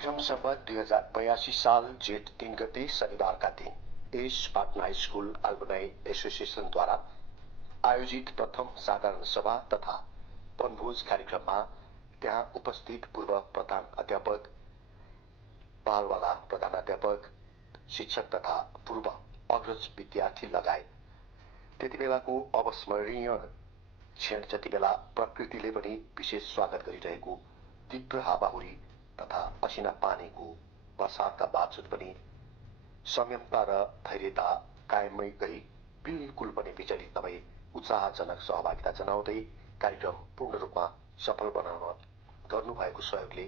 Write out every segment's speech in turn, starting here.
विक्रम सम्वत 2082 साल जेठ 3 गते शनिबारका दिन एस पाटना स्कूल अल्बनाई एसोसिएसनद्वारा आयोजित प्रथम साधारण सभा तथा वनभोज कार्यक्रममा त्यहाँ उपस्थित पूर्व प्रधान अध्यापक, बालवाला प्रधानाध्यापक, शिक्षक तथा पूर्व अग्रज विद्यार्थी लगायत त्यतिबेलाको अविस्मरणीय क्षण जतिबेला प्रकृतिले पनि विशेष स्वागत गरिरहेको तीव्र हावाहुरी तथा पसिना पानीको बर्सातका बावजुद पनि संयमता र धैर्यता कायमै गरी बिल्कुल पनि विचलित नभई उत्साहजनक सहभागिता जनाउँदै कार्यक्रम पूर्ण रूपमा सफल बनाउन गर्नुभएको सहयोगले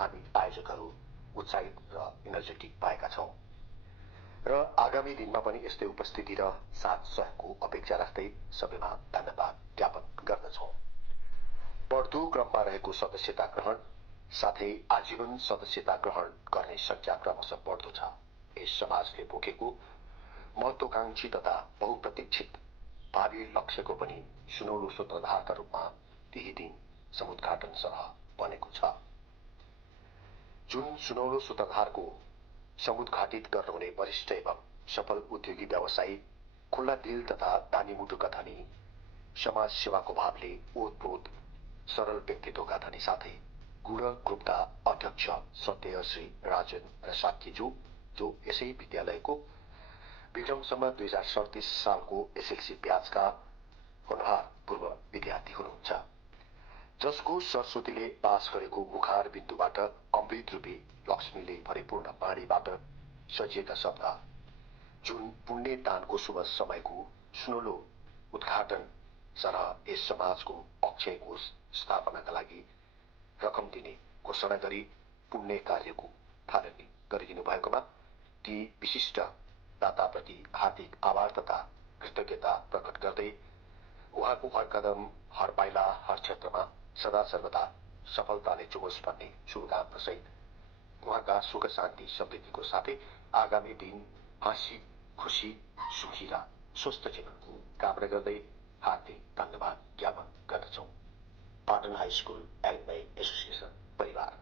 हामी आयोजकहरू उत्साहित र इनर्जेटिक भएका छौं र आगामी दिनमा पनि यस्तै उपस्थिति र साथ सहयोगको अपेक्षा राख्दै सबैमा धन्यवाद ज्ञापन गर्दछौं। बढ्दो क्रममा रहेको सदस्यता ग्रहण साथै आजीवन सदस्यता ग्रहण गर्ने संख्या क्रमशः बढ्दो छ। यस समाजले बोकेको महत्वाकांक्षी तथा बहुप्रतीक्षित भावी लक्ष्यको पनि सुनौलो सूत्रधारका रूपमा त्यही दिन समुद्घाटन सरह बनेको छ। जुन सुनौलो सूत्रधारको समुद्घाटित गर्नुहुने वरिष्ठ एवं सफल उद्योगी व्यवसायी, खुल्ला दिल तथा दानी मुटुका धनी, समाज सेवाको भावले ओतप्रोत सरल व्यक्तित्वका धनी साथै गुण ग्रुपका अध्यक्ष सत्य श्री राजन रसाकीज्यू, जो यसै विद्यालयको विक्रमसम्म 2037 सालको एसएलसी ब्याचका होनहार पूर्व विद्यार्थी हुनुहुन्छ, जसको सरस्वतीले बास गरेको मुखार बिन्दुबाट अमृत रूपी लक्ष्मीले परिपूर्ण वाणीबाट सजिएका शब्द, जुन पुण्य दानको शुभ समयको सुनौलो उद्घाटन सरह यस समाजको अक्षय कोष स्थापनाका लागि रकम दिने घोषणा गरी पुण्य कार्यको थालनी गरिदिनु भएकोमा ती विशिष्ट दाताप्रति हार्दिक आभार तथा कृतज्ञता प्रकट गर्दै उहाँको हर कदम, हर पाइला, हर क्षेत्रमा सदा सर्वदा सफलताले चुमोस् भन्ने शुभकामना सहित उहाँका सुख शान्ति समृद्धिको साथै आगामी दिन हाँसी खुशी सुखी र स्वस्थ जीवनको कामना गर्दै हार्दिक धन्यवाद ज्ञापन गर्दछौं। Patan high school alumni association परिवार।